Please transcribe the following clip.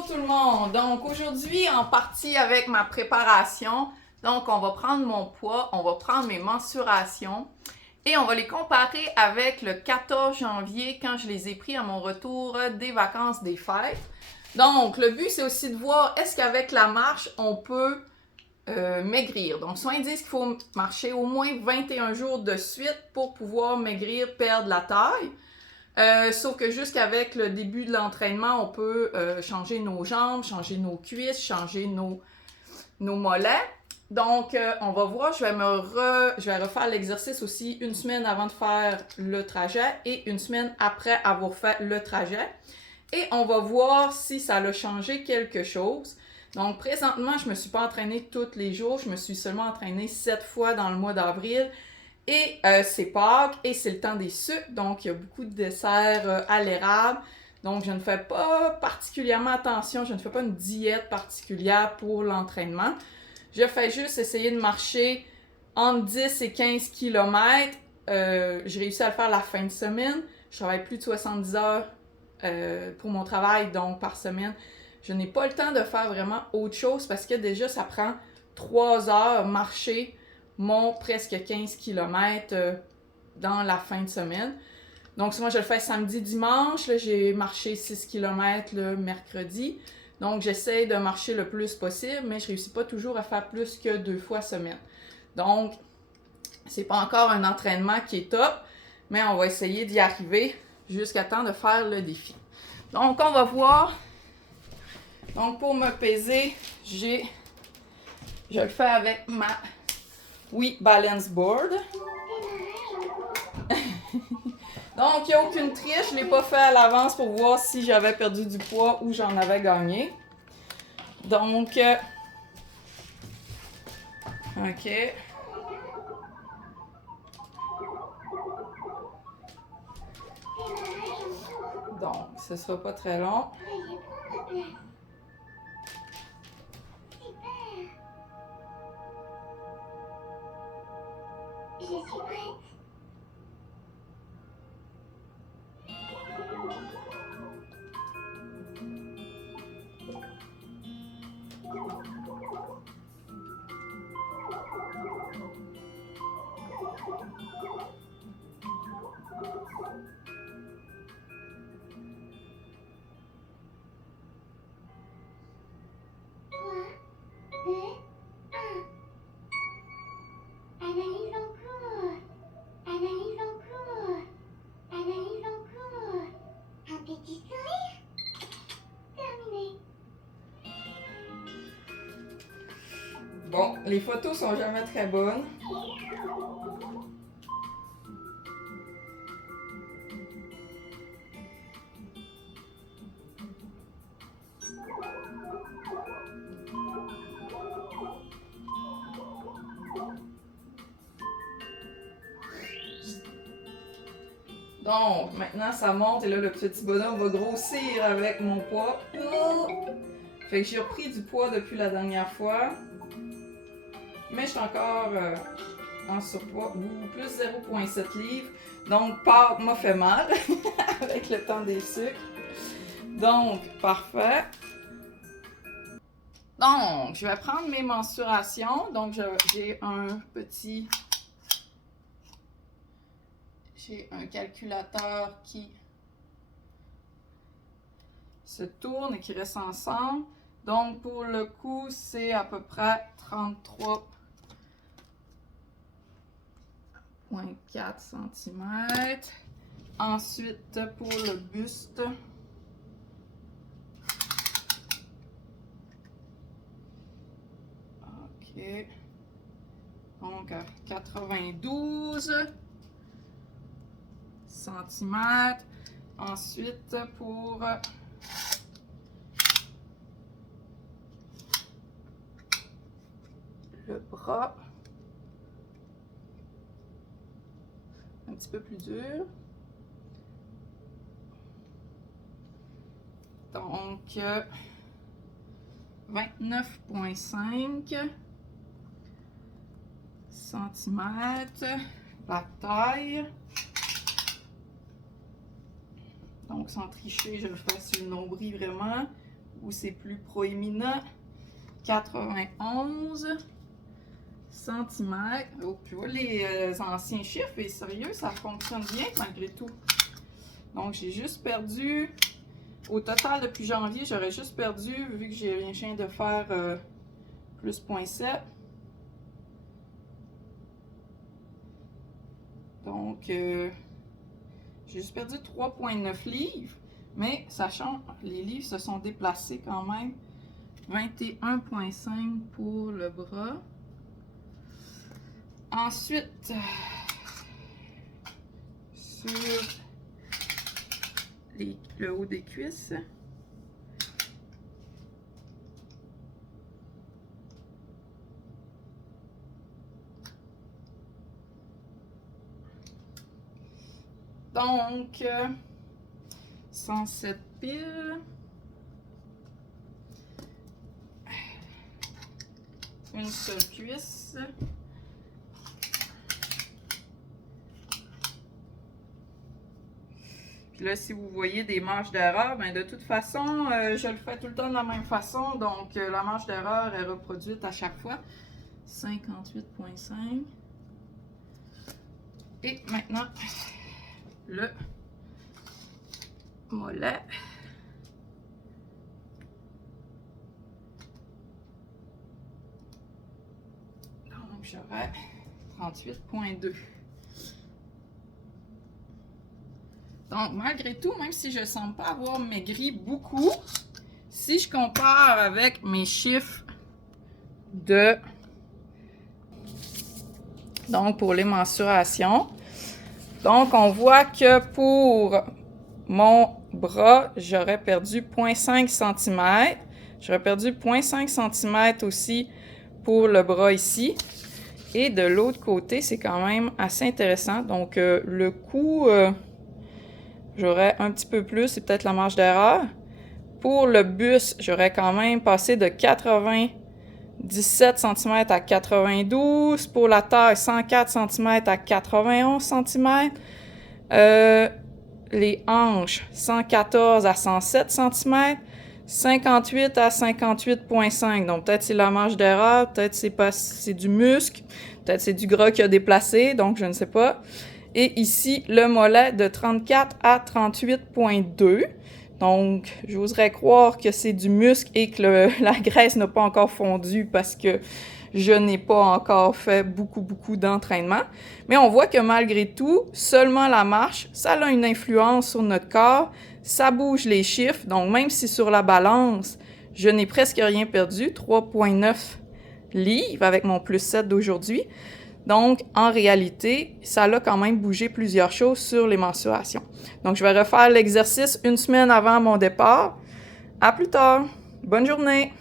Allô tout le monde! Donc aujourd'hui, en partie avec ma préparation, donc on va prendre mon poids, on va prendre mes mensurations et on va les comparer avec le 14 janvier quand je les ai pris à mon retour des vacances des fêtes. Donc le but c'est aussi de voir est-ce qu'avec la marche on peut maigrir. Donc souvent ils disent qu'il faut marcher au moins 21 jours de suite pour pouvoir maigrir, perdre la taille. Sauf que jusqu'avec le début de l'entraînement, on peut changer nos jambes, changer nos cuisses, changer nos mollets. Donc, on va voir, je vais refaire l'exercice aussi une semaine avant de faire le trajet et une semaine après avoir fait le trajet. Et on va voir si ça a changé quelque chose. Donc, présentement, je ne me suis pas entraînée tous les jours. Je me suis seulement entraînée 7 fois dans le mois d'avril. Et c'est Pâques et c'est le temps des sucres, donc il y a beaucoup de desserts à l'érable. Donc je ne fais pas particulièrement attention, je ne fais pas une diète particulière pour l'entraînement. Je fais juste essayer de marcher entre 10 et 15 km. J'ai réussi à le faire la fin de semaine. Je travaille plus de 70 heures pour mon travail, donc par semaine. Je n'ai pas le temps de faire vraiment autre chose parce que déjà ça prend 3 heures marcher mon presque 15 km dans la fin de semaine. Donc, souvent, je le fais samedi, dimanche. Là, j'ai marché 6 km le mercredi. Donc, j'essaie de marcher le plus possible, mais je ne réussis pas toujours à faire plus que 2 fois semaine. Donc, c'est pas encore un entraînement qui est top, mais on va essayer d'y arriver jusqu'à temps de faire le défi. Donc, on va voir. Donc, pour me peser, je le fais avec ma Balance Board. Donc, il n'y a aucune triche. Je ne l'ai pas fait à l'avance pour voir si j'avais perdu du poids ou j'en avais gagné. Donc, OK. Donc, ce ne sera pas très long. Je suis prête. Analyse en cours. Analyse en cours. Analyse en cours. Un petit sourire. Terminé. Bon, les photos sont jamais très bonnes. Donc, maintenant, ça monte et là, le petit bonhomme va grossir avec mon poids. Fait que j'ai repris du poids depuis la dernière fois. Mais je suis encore en surpoids. Plus 0,7 livres. Donc, Pâques m'a fait mal avec le temps des sucres. Donc, parfait. Donc, je vais prendre mes mensurations. Donc, j'ai un calculateur qui se tourne et qui reste ensemble. Donc, pour le coup, c'est à peu près 33,4 cm. Ensuite, pour le buste, OK. Donc, 92 cm. Ensuite, pour le bras, un petit peu plus dur. Donc, 29,5 cm. La taille. Donc, sans tricher, je le fais sur le nombril vraiment. où c'est plus proéminent. 91 cm. Oh, tu vois, les anciens chiffres, et sérieux, ça fonctionne bien malgré tout. Donc, j'ai juste perdu, au total depuis janvier, j'aurais juste perdu, vu que j'ai rien de faire plus 0.7. Donc, j'ai juste perdu 3,9 livres, mais sachant, les livres se sont déplacés quand même. 21,5 pour le bras. Ensuite, sur le haut des cuisses. Donc, 107 piles. Une seule cuisse. Puis là, si vous voyez des marges d'erreur, ben de toute façon, je le fais tout le temps de la même façon. Donc, la marge d'erreur est reproduite à chaque fois. 58,5. Et maintenant, le mollet. Donc, j'aurai 38,2. Donc, malgré tout, même si je ne semble pas avoir maigri beaucoup, si je compare avec mes chiffres donc, pour les mensurations, donc, on voit que pour mon bras, j'aurais perdu 0,5 cm. J'aurais perdu 0,5 cm aussi pour le bras ici. Et de l'autre côté, c'est quand même assez intéressant. Donc, le cou... j'aurais un petit peu plus, c'est peut-être la marge d'erreur. Pour le buste, j'aurais quand même passé de 97 cm à 92. Pour la taille, 104 cm à 91 cm. Les hanches, 114 à 107 cm. 58 à 58,5. Donc, peut-être c'est la marge d'erreur, peut-être c'est du muscle, peut-être c'est du gras qui a déplacé, donc je ne sais pas. Et ici, le mollet de 34 à 38,2. Donc, j'oserais croire que c'est du muscle et que la graisse n'a pas encore fondu parce que je n'ai pas encore fait beaucoup d'entraînement. Mais on voit que malgré tout, seulement la marche, ça a une influence sur notre corps. Ça bouge les chiffres. Donc, même si sur la balance, je n'ai presque rien perdu, 3,9 livres avec mon plus 7 d'aujourd'hui. Donc, en réalité, ça a quand même bougé plusieurs choses sur les mensurations. Donc, je vais refaire l'exercice une semaine avant mon départ. À plus tard. Bonne journée!